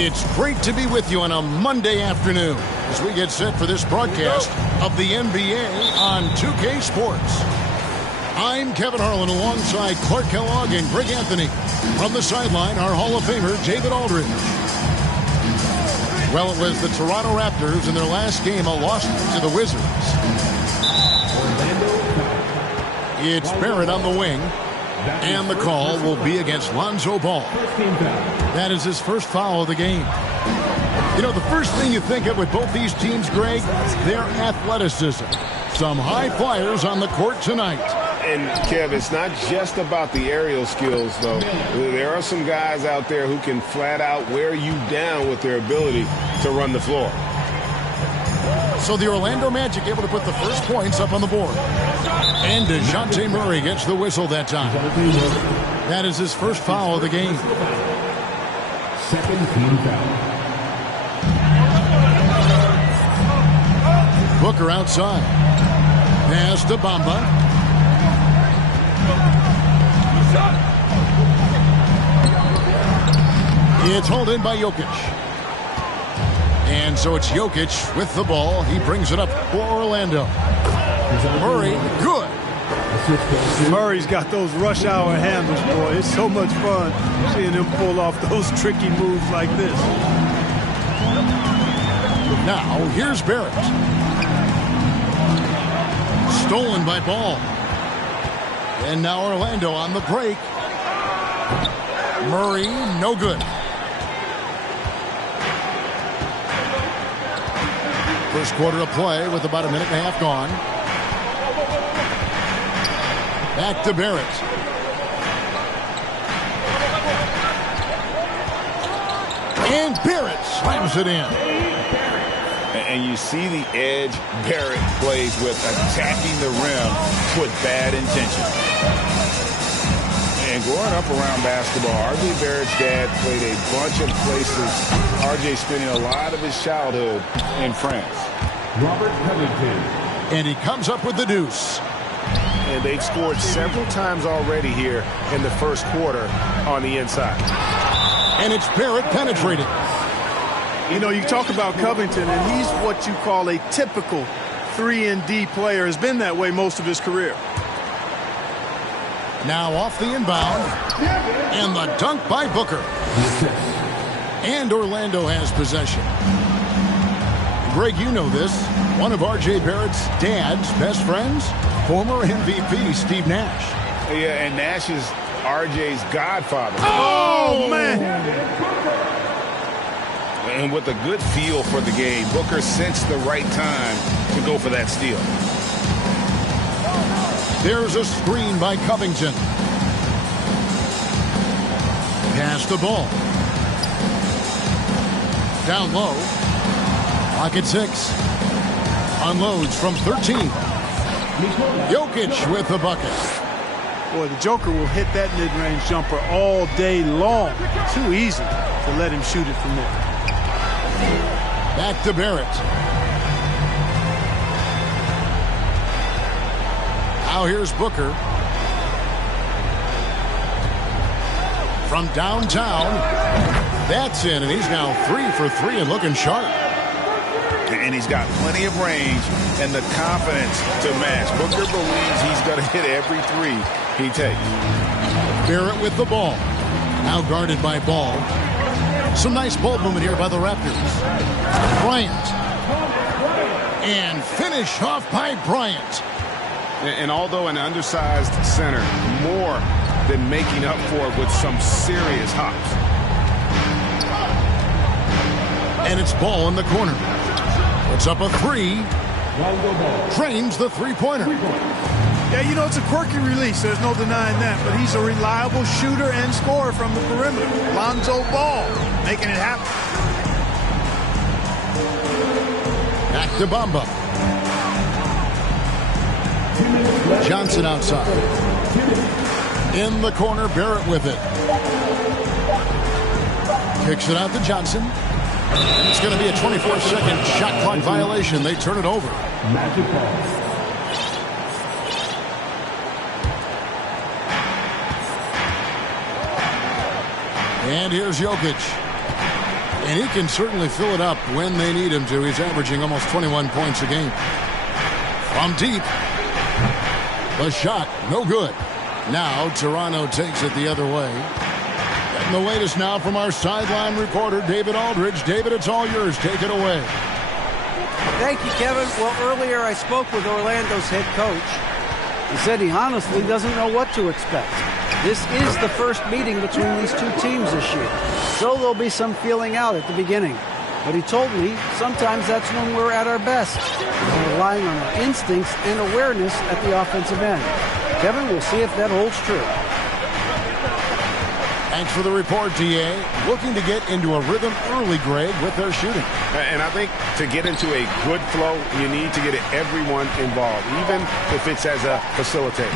It's great to be with you on a Monday afternoon as we get set for this broadcast of the NBA on 2K Sports. I'm Kevin Harlan alongside Clark Kellogg and Greg Anthony. From the sideline, our Hall of Famer, David Aldridge. Well, it was the Toronto Raptors in their last game, a loss to the Wizards. It's Barrett on the wing, and the call will be against Lonzo Ball. That is his first foul of the game. You know, the first thing you think of with both these teams, Greg, their athleticism. Some high flyers on the court tonight. And, Kev, it's not just about the aerial skills, though. There are some guys out there who can flat out wear you down with their ability to run the floor. So the Orlando Magic able to put the first points up on the board. And DeJounte Murray gets the whistle that time. That is his first foul of the game. Second team foul. Booker outside. Pass to Bamba. It's hauled in by Jokic. And so it's Jokic with the ball. He brings it up for Orlando. Murray, good. Murray's got those rush hour handles, boy. It's so much fun seeing him pull off those tricky moves like this. Now, here's Barrett. Stolen by Ball. And now Orlando on the break. Murray, no good. First quarter of play with about a minute and a half gone. Back to Barrett. And Barrett slams it in. And you see the edge Barrett plays with, attacking the rim with bad intention. And growing up around basketball, R.J. Barrett's dad played a bunch of places. R.J. spending a lot of his childhood in France. Robert Covington. And he comes up with the deuce. And they've scored several times already here in the first quarter on the inside. And it's Barrett penetrating. You know, you talk about Covington, and he's what you call a typical 3-and-D player. Has been that way most of his career. Now off the inbound. And the dunk by Booker. And Orlando has possession. Greg, you know this. One of R.J. Barrett's dad's best friends, former MVP Steve Nash. Yeah, and Nash is R.J.'s godfather. Oh, man! And with a good feel for the game, Booker sensed the right time to go for that steal. There's a screen by Covington. Pass the ball. Down low. Pocket 6. Unloads from 13. Jokic with the bucket. Boy, the Joker will hit that mid-range jumper all day long. Too easy to let him shoot it from there. Back to Barrett. Now here's Booker. From downtown. That's in, and he's now 3 for 3 and looking sharp. And he's got plenty of range and the confidence to match. Booker believes he's going to hit every three he takes. Barrett with the ball. Now guarded by Ball. Some nice ball movement here by the Raptors. Bryant. And finished off by Bryant. And although an undersized center, more than making up for it with some serious hops. And it's Ball in the corner. It's up a 3. Trains the three-pointer. Yeah, you know, it's a quirky release. There's no denying that. But he's a reliable shooter and scorer from the perimeter. Lonzo Ball making it happen. Back to Bamba. Johnson outside. In the corner, Barrett with it. Kicks it out to Johnson. And it's going to be a 24-second shot clock violation. They turn it over. Magic ball. And here's Jokic. And he can certainly fill it up when they need him to. He's averaging almost 21 points a game. From deep. The shot, no good. Now Toronto takes it the other way. And the latest now from our sideline reporter, David Aldridge. David, it's all yours. Take it away. Thank you, Kevin. Well, earlier I spoke with Orlando's head coach. He said he honestly doesn't know what to expect. This is the first meeting between these two teams this year, so there'll be some feeling out at the beginning. But he told me sometimes that's when we're at our best. We're relying on our instincts and awareness at the offensive end. Kevin, we'll see if that holds true. Thanks for the report, D.A. Looking to get into a rhythm early, Greg, with their shooting. And I think to get into a good flow, you need to get everyone involved, even if it's as a facilitator.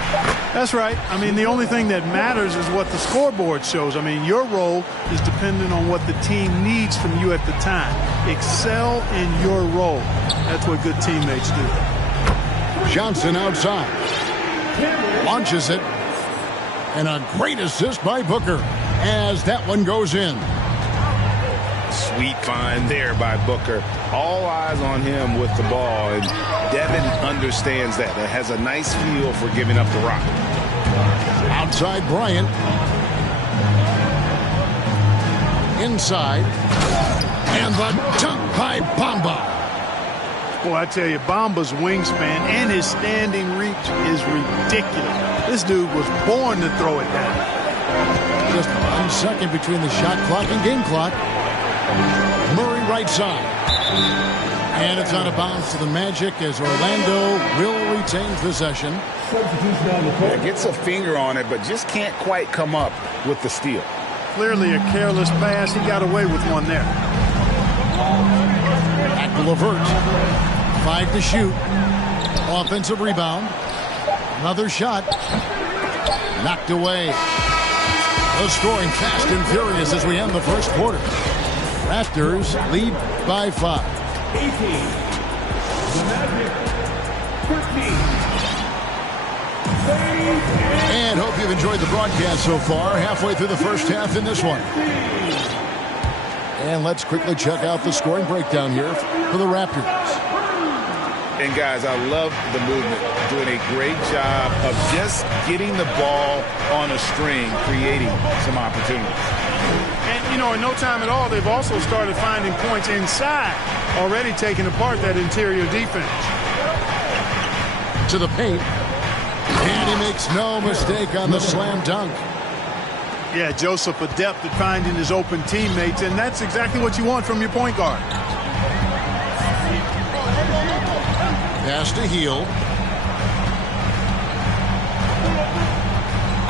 That's right. I mean, the only thing that matters is what the scoreboard shows. I mean, your role is dependent on what the team needs from you at the time. Excel in your role. That's what good teammates do. Johnson outside. Launches it. And a great assist by Booker as that one goes in. Sweet find there by Booker. All eyes on him with the ball, and Devin understands that. It has a nice feel for giving up the rock. Outside Bryant. Inside. And the dunk by Bamba. Boy, I tell you, Bamba's wingspan and his standing reach is ridiculous. This dude was born to throw it down. Just 1 second between the shot clock and game clock. Murray right side. And it's out of bounds to the Magic as Orlando will retain possession. Yeah, gets a finger on it, but just can't quite come up with the steal. Clearly a careless pass. He got away with one there. Back to LeVert. 5 to shoot. Offensive rebound. Another shot. Knocked away. The scoring fast and furious as we end the first quarter. Raptors lead by 5. 18. The Magic. 13. And hope you've enjoyed the broadcast so far. Halfway through the first half in this one. And let's quickly check out the scoring breakdown here for the Raptors. And guys, I love the movement. Doing a great job of just getting the ball on a string, creating some opportunities. And, you know, in no time at all, they've also started finding points inside, already taking apart that interior defense. To the paint. And he makes no mistake on the slam dunk. Yeah, Joseph adept at finding his open teammates, and that's exactly what you want from your point guard. Pass to Hield.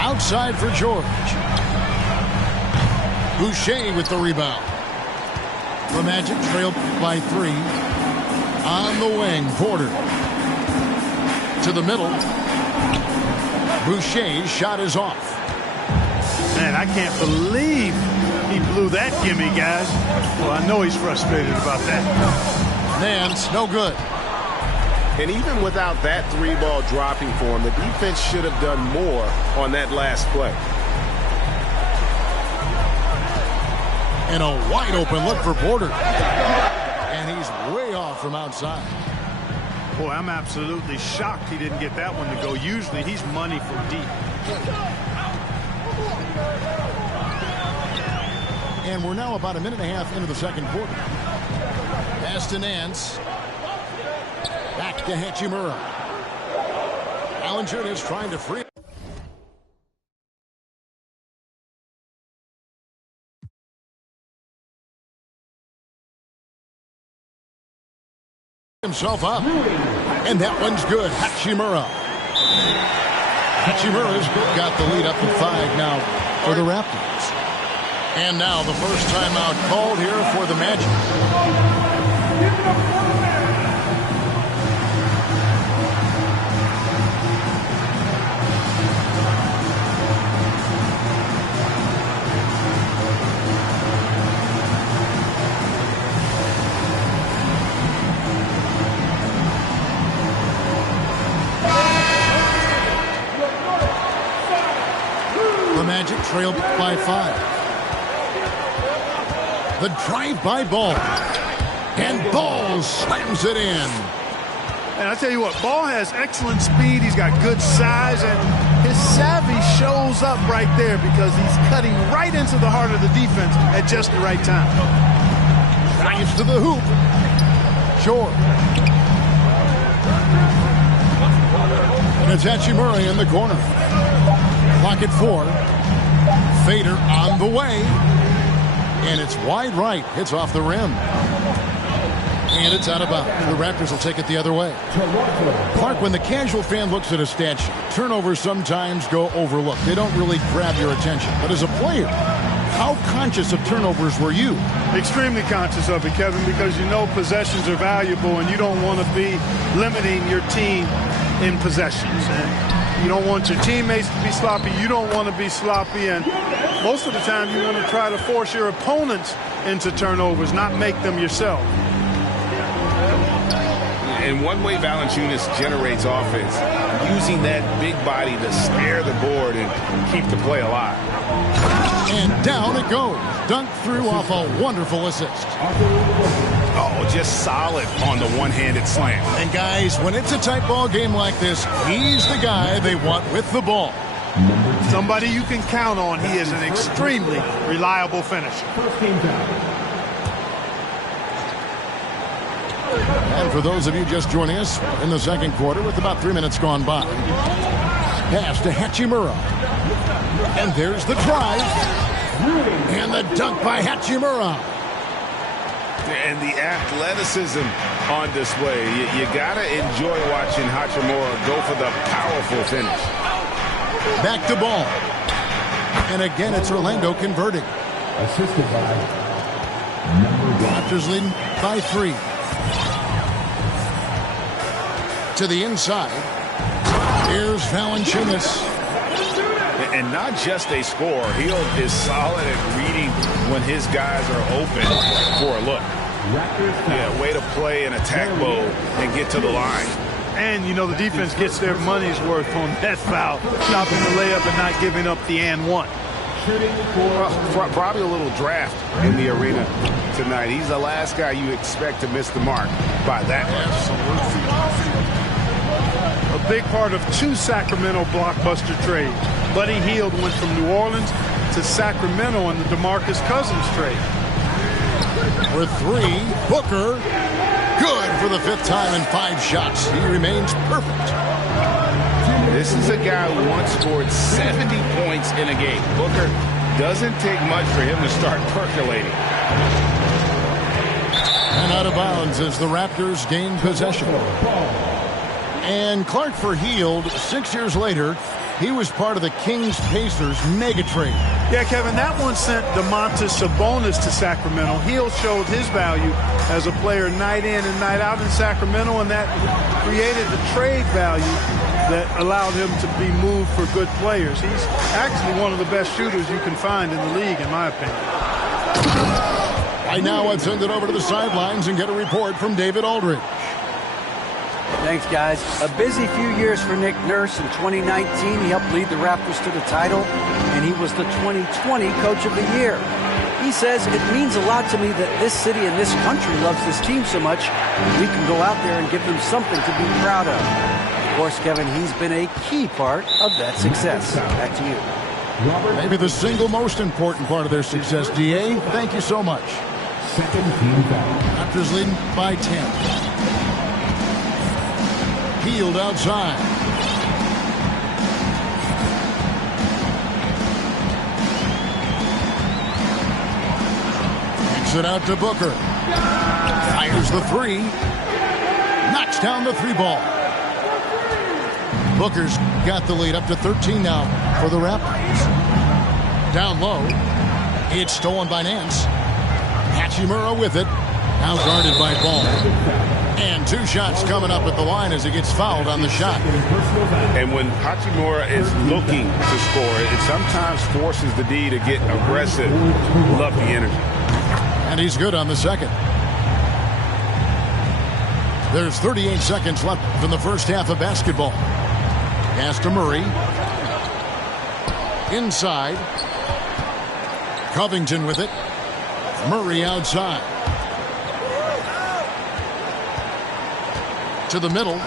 Outside for George. Boucher with the rebound. The Magic trailed by 3. On the wing, Porter. To the middle. Boucher's shot is off. Man, I can't believe he blew that gimme, guys. Well, I know he's frustrated about that. Nance, no good. And even without that 3-ball dropping for him, the defense should have done more on that last play. And a wide open look for Porter. And he's way off from outside. Boy, I'm absolutely shocked he didn't get that one to go. Usually he's money from deep. And we're now about a minute and a half into the second quarter. Pass to Nance. Back to Hachimura. Allinger is trying to free himself up. And that one's good. Hachimura. Hachimura's got the lead up to 5 now for the Raptors. And now the first timeout called here for the Magic. The Magic trailed by 5. The drive-by Ball. And Ball slams it in. And I tell you what, Ball has excellent speed. He's got good size, and his savvy shows up right there because he's cutting right into the heart of the defense at just the right time. Drives to the hoop. Short. And it's Hachimura in the corner. Clock at 4. Fader on the way. And it's wide right. Hits off the rim. And it's out of bounds. The Raptors will take it the other way. Clark, when the casual fan looks at a stat sheet, turnovers sometimes go overlooked. They don't really grab your attention. But as a player, how conscious of turnovers were you? Extremely conscious of it, Kevin, because you know possessions are valuable and you don't want to be limiting your team in possessions. And you don't want your teammates to be sloppy. You don't want to be sloppy. And most of the time you want to try to force your opponents into turnovers, not make them yourself. And one way Valanciunas generates offense, using that big body to snare the board and keep the play alive. And down it goes. Dunk through off a wonderful assist. Oh, just solid on the one-handed slam. And guys, when it's a tight ball game like this, he's the guy they want with the ball. Somebody you can count on. He is an extremely reliable finisher. And for those of you just joining us in the second quarter with about 3 minutes gone by, pass to Hachimura. And there's the drive. And the dunk by Hachimura. And the athleticism on display. You got to enjoy watching Hachimura go for the powerful finish. Back to Ball. And again, it's Orlando converting. Assisted by Raptors leading by 3. To the inside. Here's Valanciunas. And not just a scorer. Hield is solid at reading when his guys are open for a look. Yeah, way to play an attack mode and get to the line. And, you know, the defense gets their money's worth on that foul, stopping the layup and not giving up the and one. Probably a little draft in the arena tonight. He's the last guy you expect to miss the mark by that much. A big part of 2 Sacramento blockbuster trades. Buddy Hield went from New Orleans to Sacramento in the DeMarcus Cousins trade. For 3, Booker. Good for the 5th time in 5 shots. He remains perfect. This is a guy who once scored 70 points in a game. Booker doesn't take much for him to start percolating. And out of bounds as the Raptors gain possession. And Clark for Hield, 6 years later, he was part of the Kings-Pacers mega trade. Yeah, Kevin, that one sent Domantas Sabonis to Sacramento. Hield showed his value as a player night in and night out in Sacramento, and that created the trade value that allowed him to be moved for good players. He's actually one of the best shooters you can find in the league, in my opinion. Right now, let's send it over to the sidelines and get a report from David Aldridge. Thanks, guys. A busy few years for Nick Nurse. In 2019, he helped lead the Raptors to the title, and he was the 2020 Coach of the Year. He says, it means a lot to me that this city and this country loves this team so much, we can go out there and give them something to be proud of. Of course, Kevin, he's been a key part of that success. Back to you. Maybe the single most important part of their success, D.A. Thank you so much. Raptors leading by 10. Hield outside. Kicks it out to Booker. Fires the 3. Knocks down the 3 ball. Booker's got the lead up to 13 now for the Raptors. Down low. It's stolen by Nance. Hachimura with it. Now guarded by Ball. And 2 shots coming up at the line as he gets fouled on the shot. And when Hachimura is looking to score, it sometimes forces the D to get aggressive. Love the energy. And he's good on the second. There's 38 seconds left in the first half of basketball. Pass to Murray. Inside. Covington with it. Murray outside. To the middle.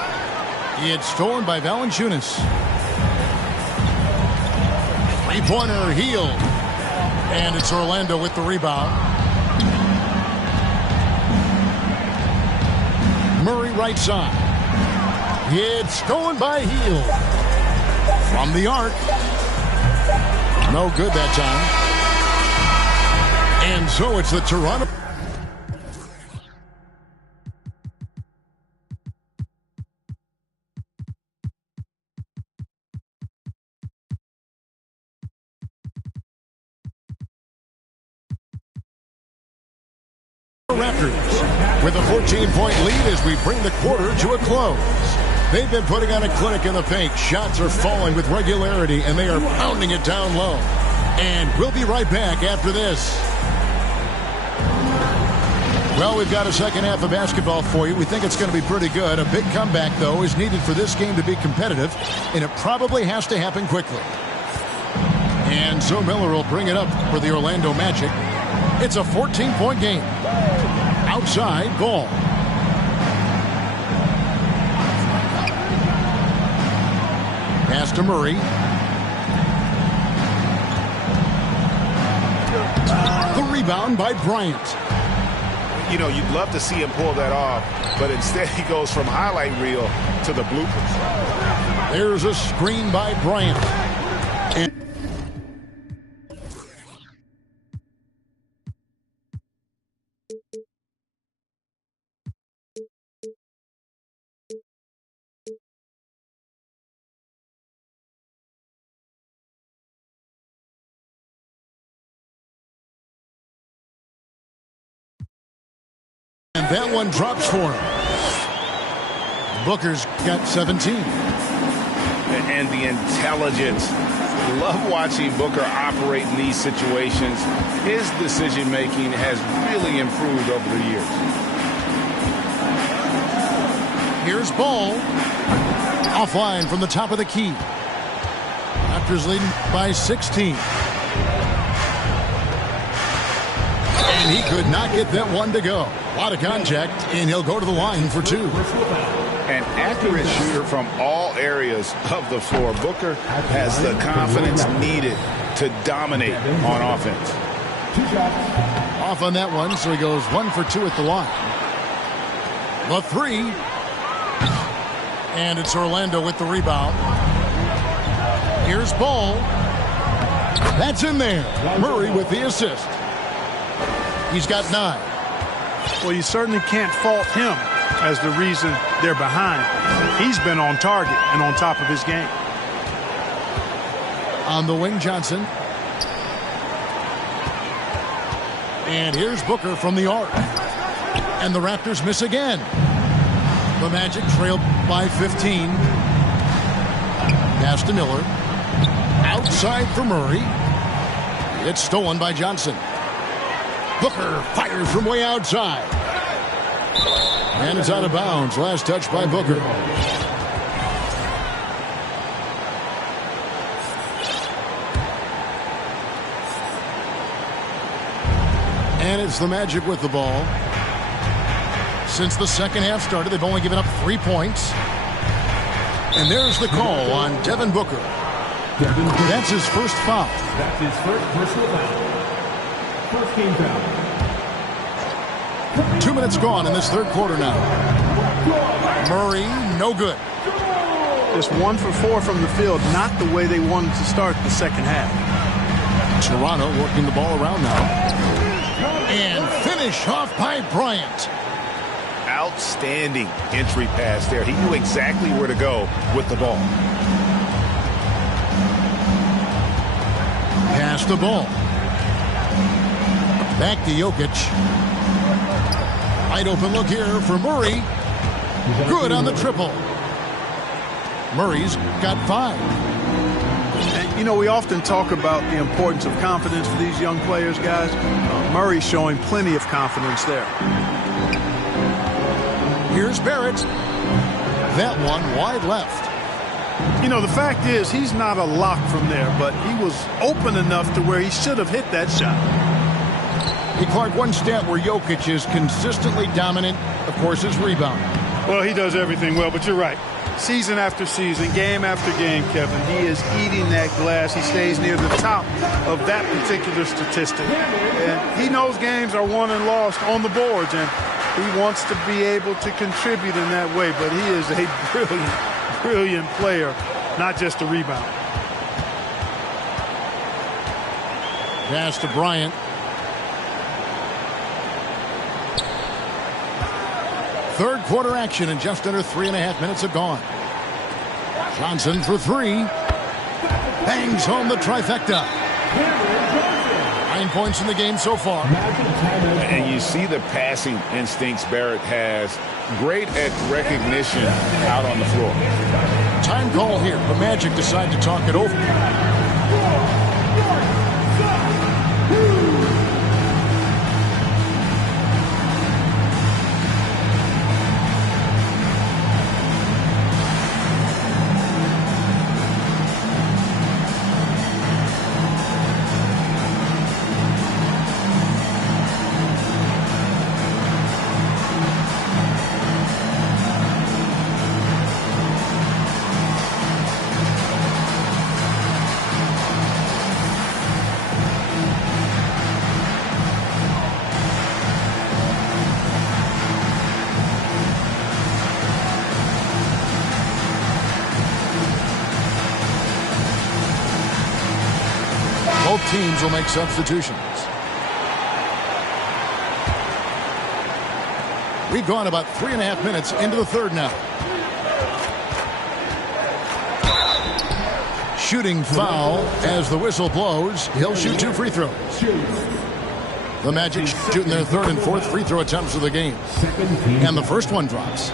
It's stolen by Valanciunas. Three-pointer, Hield. And it's Orlando with the rebound. Murray right side. It's stolen by Hield. From the arc. No good that time. And so it's the Toronto. Raptors with a 14-point lead as we bring the quarter to a close. They've been putting on a clinic in the paint. Shots are falling with regularity, and they are pounding it down low. And we'll be right back after this. Well, we've got a second half of basketball for you. We think it's going to be pretty good. A big comeback, though, is needed for this game to be competitive, and it probably has to happen quickly. And so Miller will bring it up for the Orlando Magic. It's a 14-point game. Outside, Ball. Pass to Murray. The rebound by Bryant. You know, you'd love to see him pull that off, but instead he goes from highlight reel to the bloopers. There's a screen by Bryant. And that one drops for him. Booker's got 17. And the intelligence. Love watching Booker operate in these situations. His decision-making has really improved over the years. Here's Ball. Offline from the top of the key. Raptors leading by 16. And he could not get that one to go. A lot of contact, and he'll go to the line for two. An accurate shooter from all areas of the floor. Booker has the confidence needed to dominate on offense. Off on that one, so he goes 1 for 2 at the line. The three. And it's Orlando with the rebound. Here's Ball. That's in there. Murray with the assist. He's got 9. Well, you certainly can't fault him as the reason they're behind. He's been on target and on top of his game. On the wing, Johnson. And here's Booker from the arc. And the Raptors miss again. The Magic trail by 15. Pass to Miller. Outside for Murray. It's stolen by Johnson. Booker fires from way outside. And it's out of bounds. Last touch by Booker. And it's the Magic with the ball. Since the second half started, they've only given up 3 points. And there's the call on Devin Booker. That's his first foul. That's his first personal foul. First game foul. 2 minutes gone in this third quarter now. Murray, no good. Just 1 for 4 from the field, not the way they wanted to start the second half. Toronto working the ball around now. And finish off by Bryant. Outstanding entry pass there. He knew exactly where to go with the ball. Pass the ball. Back to Jokic. Wide open look here for Murray. Good on the triple. Murray's got 5. And, you know, we often talk about the importance of confidence for these young players, guys. Murray's showing plenty of confidence there. Here's Barrett. That one wide left. You know, the fact is he's not a lock from there, but he was open enough to where he should have hit that shot. Hey, Clark, one stat where Jokic is consistently dominant, of course, is rebounding. Well, he does everything well, but you're right. Season after season, game after game, Kevin, he is eating that glass. He stays near the top of that particular statistic. And he knows games are won and lost on the boards, and he wants to be able to contribute in that way. But he is a brilliant, brilliant player, not just a rebounder. Pass to Bryant. Third quarter action, and just under 3.5 minutes have gone. Johnson for three. Bangs home the trifecta. 9 points in the game so far. And you see the passing instincts Barrett has. Great at recognition out on the floor. Time call here. The Magic decide to talk it over. Both teams will make substitutions. We've gone about 3.5 minutes into the third now. Shooting foul as the whistle blows. He'll shoot 2 free throws. The Magic shooting their third and fourth free throw attempts of the game. And the first one drops.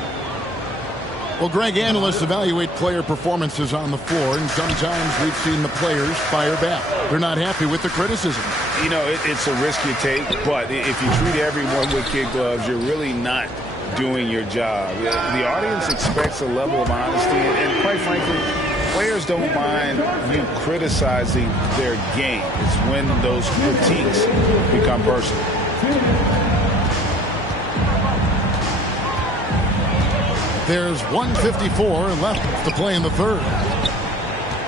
Well, Greg, analysts evaluate player performances on the floor, and sometimes we've seen the players fire back. They're not happy with the criticism. You know, it's a risk you take, but if you treat everyone with kid gloves, you're really not doing your job. The audience expects a level of honesty, and quite frankly, players don't mind you criticizing their game. It's when those critiques become personal. There's 1:54 left to play in the third.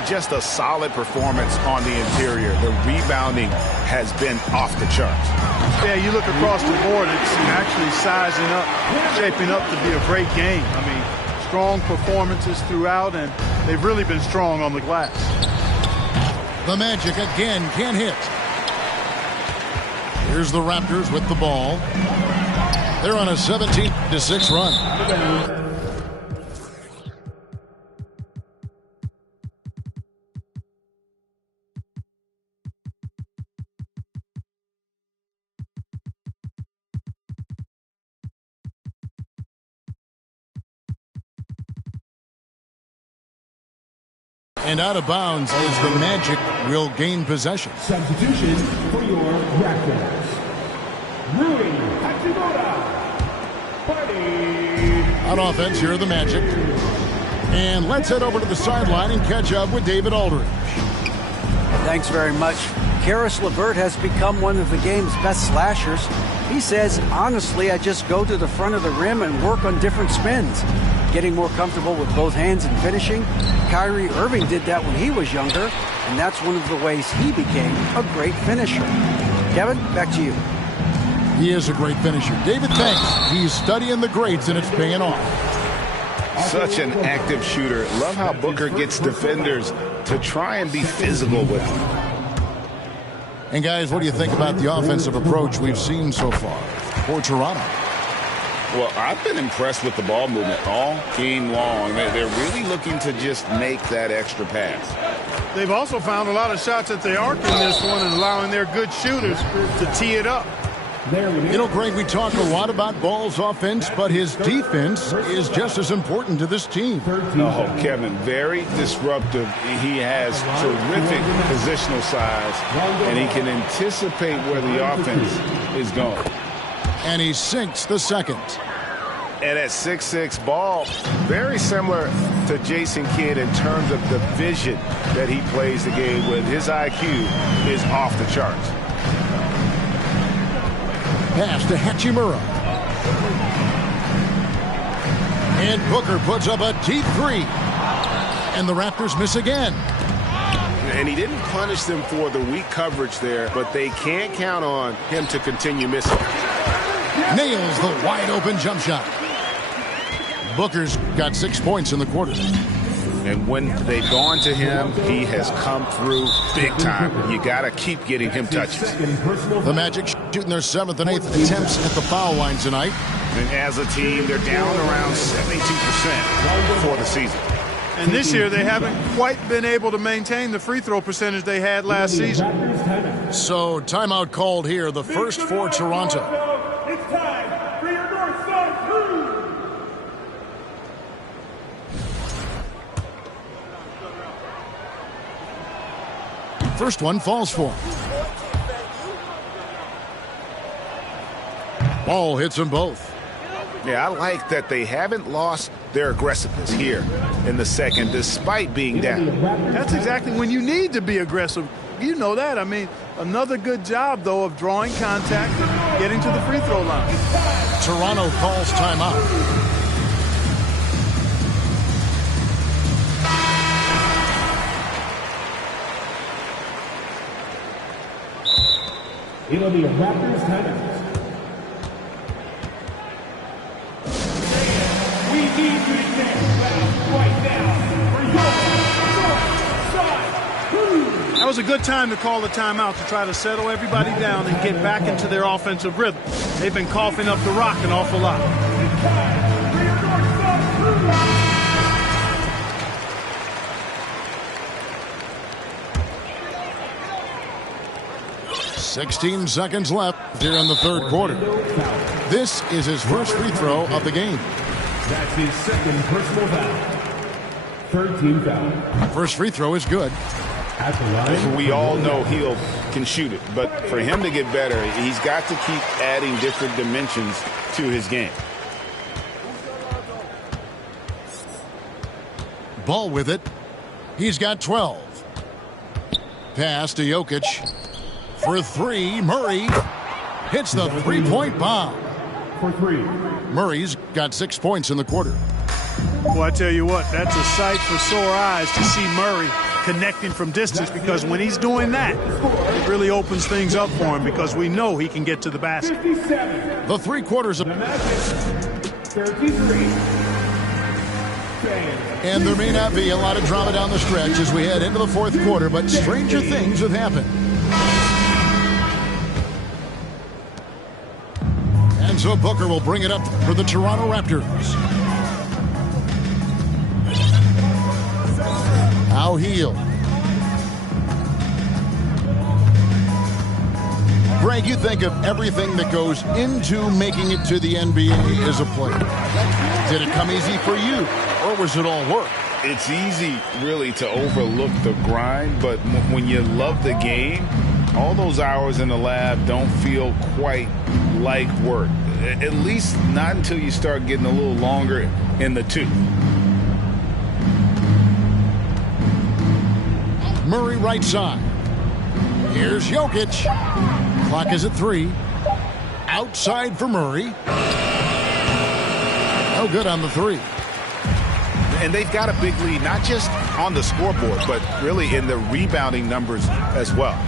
Just a solid performance on the interior. The rebounding has been off the charts. Yeah, you look across the board, it's actually sizing up, shaping up to be a great game. I mean, strong performances throughout, and they've really been strong on the glass. The Magic again can't hit. Here's the Raptors with the ball. They're on a 17-6 run. And out of bounds as the Magic will gain possession. Substitution for your Raptors. Rui Hachimura. On offense, here are the Magic. And let's head over to the sideline and catch up with David Aldridge. Thanks very much. Karis LeVert has become one of the game's best slashers. He says, honestly, I just go to the front of the rim and work on different spins. Getting more comfortable with both hands and finishing. Kyrie Irving did that when he was younger, and that's one of the ways he became a great finisher. Kevin, back to you. He is a great finisher. David, thanks. He's studying the greats, and it's paying off. Such an active shooter. Love how Booker gets defenders to try and be physical with him. And guys, what do you think about the offensive approach we've seen so far for Toronto? Well, I've been impressed with the ball movement all game long. They're really looking to just make that extra pass. They've also found a lot of shots at the arc in this one and allowing their good shooters to tee it up. You know, Greg, we talk a lot about Ball's offense, but his defense is just as important to this team. No, Kevin, very disruptive. He has terrific positional size, and he can anticipate where the offense is going. And he sinks the second. And at 6'6", Ball, very similar to Jason Kidd in terms of the vision that he plays the game with. His IQ is off the charts. Pass to Hachimura. And Booker puts up a deep three. And the Raptors miss again. And he didn't punish them for the weak coverage there, but they can't count on him to continue missing. Nails the wide-open jump shot. Booker's got 6 points in the quarter. And when they've gone to him, he has come through big time. You got to keep getting him touches. The Magic shooting their 7th and 8th attempts at the foul line tonight. And as a team, they're down around 72% for the season. And this year, they haven't quite been able to maintain the free throw percentage they had last season. So, timeout called here, the first for Toronto. It's time for your North Side Crew. First one falls for him. Ball hits them both. Yeah, I like that they haven't lost their aggressiveness here in the second, despite being down. That's exactly when you need to be aggressive. You know that. I mean, another good job, though, of drawing contact and getting to the free throw line. Toronto calls timeout. It'll be a Raptors timeout. We need you to get right now for your North Side Crew. That was a good time to call the timeout to try to settle everybody down and get back into their offensive rhythm. They've been coughing up the rock an awful lot. It's time for your North Side Crew. 16 seconds left here in the third quarter. This is his first free throw of the game. That's his second personal foul. Third team foul. First free throw is good. At the line. We all know he can shoot it, but for him to get better, he's got to keep adding different dimensions to his game. Ball with it. He's got 12. Pass to Jokic. For three, Murray hits the three-point bomb. For three. Murray's got 6 points in the quarter. Well, I tell you what, that's a sight for sore eyes to see Murray connecting from distance, because when he's doing that, it really opens things up for him, because we know he can get to the basket. 57. The 3 quarters of... 33. And there may not be a lot of drama down the stretch as we head into the fourth quarter, but stranger things have happened. And so Booker will bring it up for the Toronto Raptors. Now Heel. Greg, you think of everything that goes into making it to the NBA as a player. Did it come easy for you, or was it all work? It's easy, really, to overlook the grind, but when you love the game, all those hours in the lab don't feel quite like work. At least not until you start getting a little longer in the tooth. Murray right side. Here's Jokic. Clock is at 3. Outside for Murray. No good on the 3. And they've got a big lead, not just on the scoreboard, but really in the rebounding numbers as well.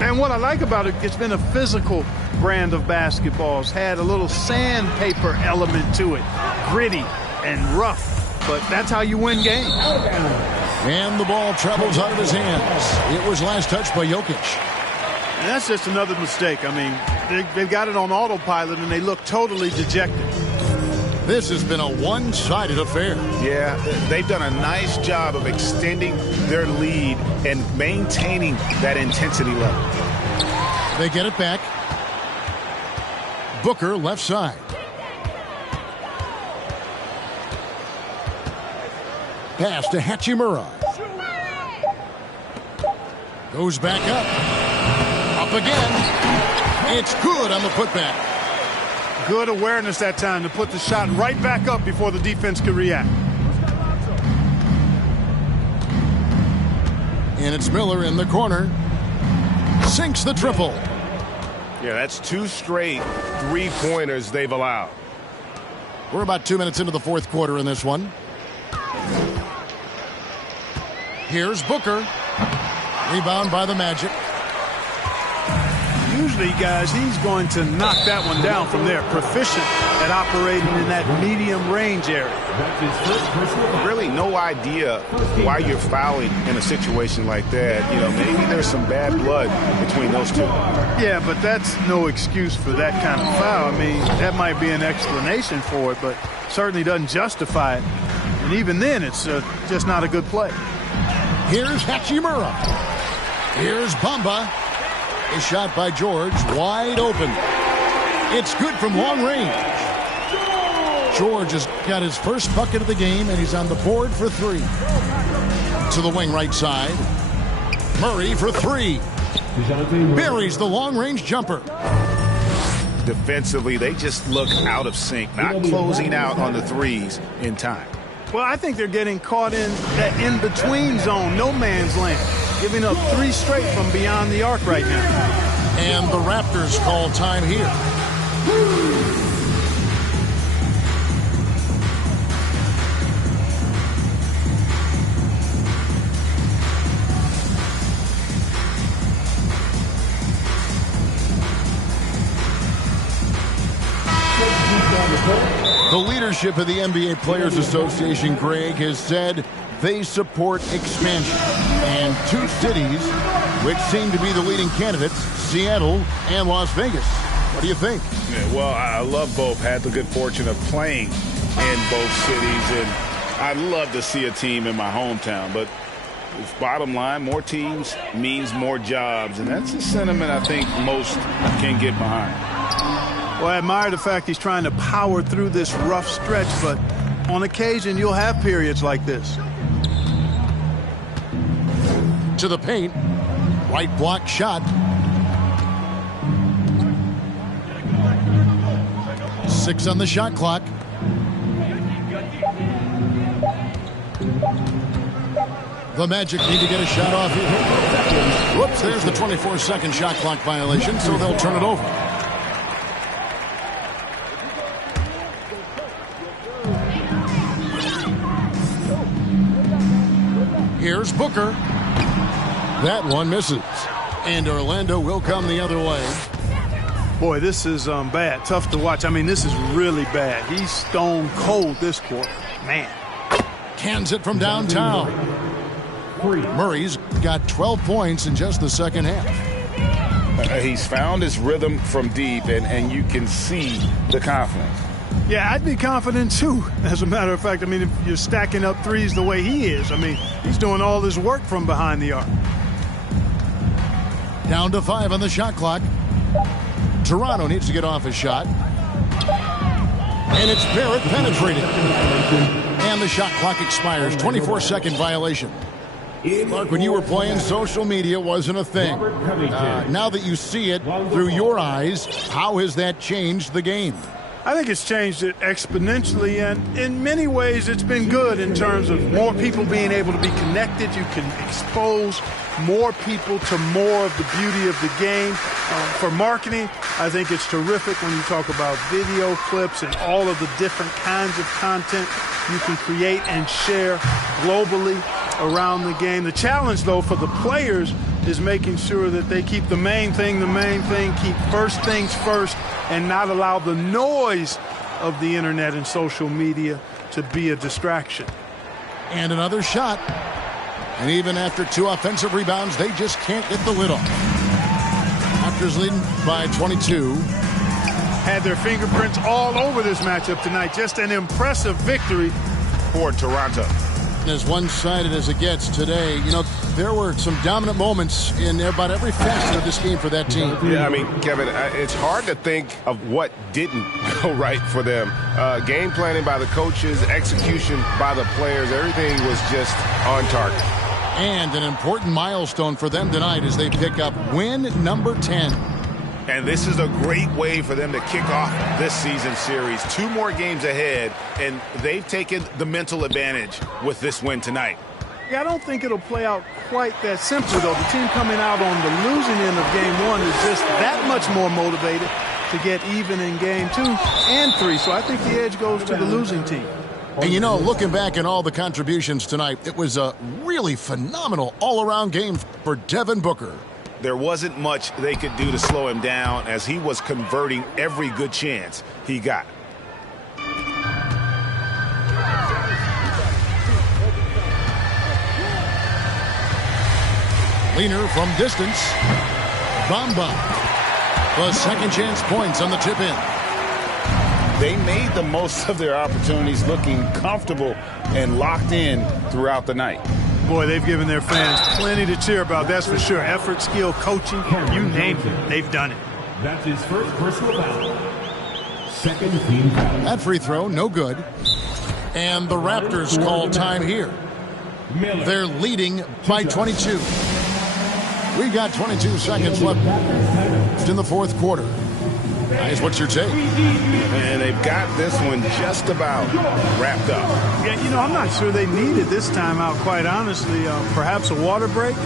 And what I like about it, it's been a physical brand of basketball. It's had a little sandpaper element to it. Gritty and rough, but that's how you win games. And the ball travels out of his hands. It was last touched by Jokic. And that's just another mistake. I mean, they've got it on autopilot, and they look totally dejected. This has been a one-sided affair. Yeah, they've done a nice job of extending their lead and maintaining that intensity level. They get it back. Booker left side. Pass to Hachimura. Goes back up. Up again. It's good on the putback. Good awareness that time to put the shot right back up before the defense could react. And it's Miller in the corner. Sinks the triple. Yeah, that's 2 straight 3-pointers they've allowed. We're about 2 minutes into the fourth quarter in this one. Here's Booker. Rebound by the Magic. Usually, guys, he's going to knock that one down from there. Proficient at operating in that medium range area. Really no idea why you're fouling in a situation like that. You know, maybe there's some bad blood between those two. Yeah, but that's no excuse for that kind of foul. I mean, that might be an explanation for it, but certainly doesn't justify it. And even then, it's just not a good play. Here's Hachimura. Here's Bamba. A shot by George, wide open. It's good from long range. George has got his first bucket of the game, and he's on the board for 3. To the wing right side. Murray for 3. Buries the long-range jumper. Defensively, they just look out of sync, not closing out on the threes in time. Well, I think they're getting caught in that in-between zone, no man's land, giving up 3 straight from beyond the arc right now. And the Raptors call time here. The leadership of the NBA Players Association, Greg, has said they support expansion. And 2 cities which seem to be the leading candidates, Seattle and Las Vegas. What do you think? Yeah, well, I love both. Had the good fortune of playing in both cities, and I'd love to see a team in my hometown. But bottom line, more teams means more jobs, and that's a sentiment I think most can get behind. Well, I admire the fact he's trying to power through this rough stretch, but on occasion you'll have periods like this. To the paint. Right block shot. 6 on the shot clock. The Magic need to get a shot off here. Whoops, there's the 24-second shot clock violation, so they'll turn it over. Here's Booker. That one misses. And Orlando will come the other way. Boy, this is bad. Tough to watch. I mean, this is really bad. He's stone cold this quarter. Man. Cans it from downtown. Murray's got 12 points in just the second half. He's found his rhythm from deep, and you can see the confidence. Yeah, I'd be confident too. As a matter of fact, I mean, if you're stacking up threes the way he is, I mean, he's doing all this work from behind the arc. Down to 5 on the shot clock. Toronto needs to get off a shot. And it's Barrett penetrating. And the shot clock expires. 24-second violation. Mark, when you were playing, social media wasn't a thing. Now that you see it through your eyes, how has that changed the game? I think it's changed it exponentially, and in many ways it's been good in terms of more people being able to be connected. You can expose more people to more of the beauty of the game. For marketing, I think it's terrific when you talk about video clips and all of the different kinds of content you can create and share globally around the game. The challenge, though, for the players is making sure that they keep the main thing, keep first things first, and not allow the noise of the internet and social media to be a distraction. And another shot. And even after 2 offensive rebounds, they just can't get the lid off. Raptors leading by 22. Had their fingerprints all over this matchup tonight. Just an impressive victory for Toronto. As one-sided as it gets today, you know, there were some dominant moments in about every facet of this game for that team. Yeah, I mean, Kevin, it's hard to think of what didn't go right for them. Game planning by the coaches, execution by the players, everything was just on target. And an important milestone for them tonight as they pick up win number 10. And this is a great way for them to kick off this season series. 2 more games ahead, and they've taken the mental advantage with this win tonight. Yeah, I don't think it'll play out quite that simply, though. The team coming out on the losing end of game 1 is just that much more motivated, to get even in game 2 and 3. So I think the edge goes to the losing team. And, you know, looking back at all the contributions tonight, it was a really phenomenal all-around game for Devin Booker. There wasn't much they could do to slow him down as he was converting every good chance he got. Leaner from distance. Bamba. The second chance points on the tip-in. They made the most of their opportunities, looking comfortable and locked in throughout the night. Boy, they've given their fans plenty to cheer about, that's for sure. Effort, skill, coaching, you name it, they've done it. That's his first personal foul. Second team foul. That free throw, no good. And the Raptors call time here. They're leading by 22. We've got 22 seconds left in the fourth quarter. Guys, what's your take? And they've got this one just about wrapped up. Yeah, you know, I'm not sure they needed this timeout, quite honestly. Perhaps a water break?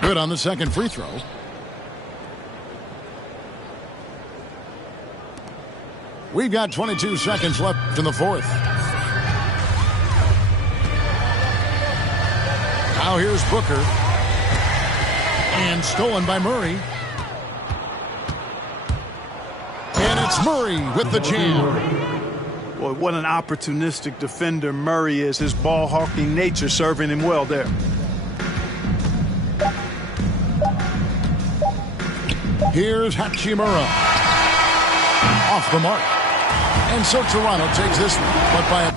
Good on the second free throw. We've got 22 seconds left in the fourth. Now here's Booker. And stolen by Murray. And it's Murray with the jam. Boy, what an opportunistic defender Murray is. His ball-hawking nature serving him well there. Here's Hachimura. Off the mark. And so Toronto takes this one, but by a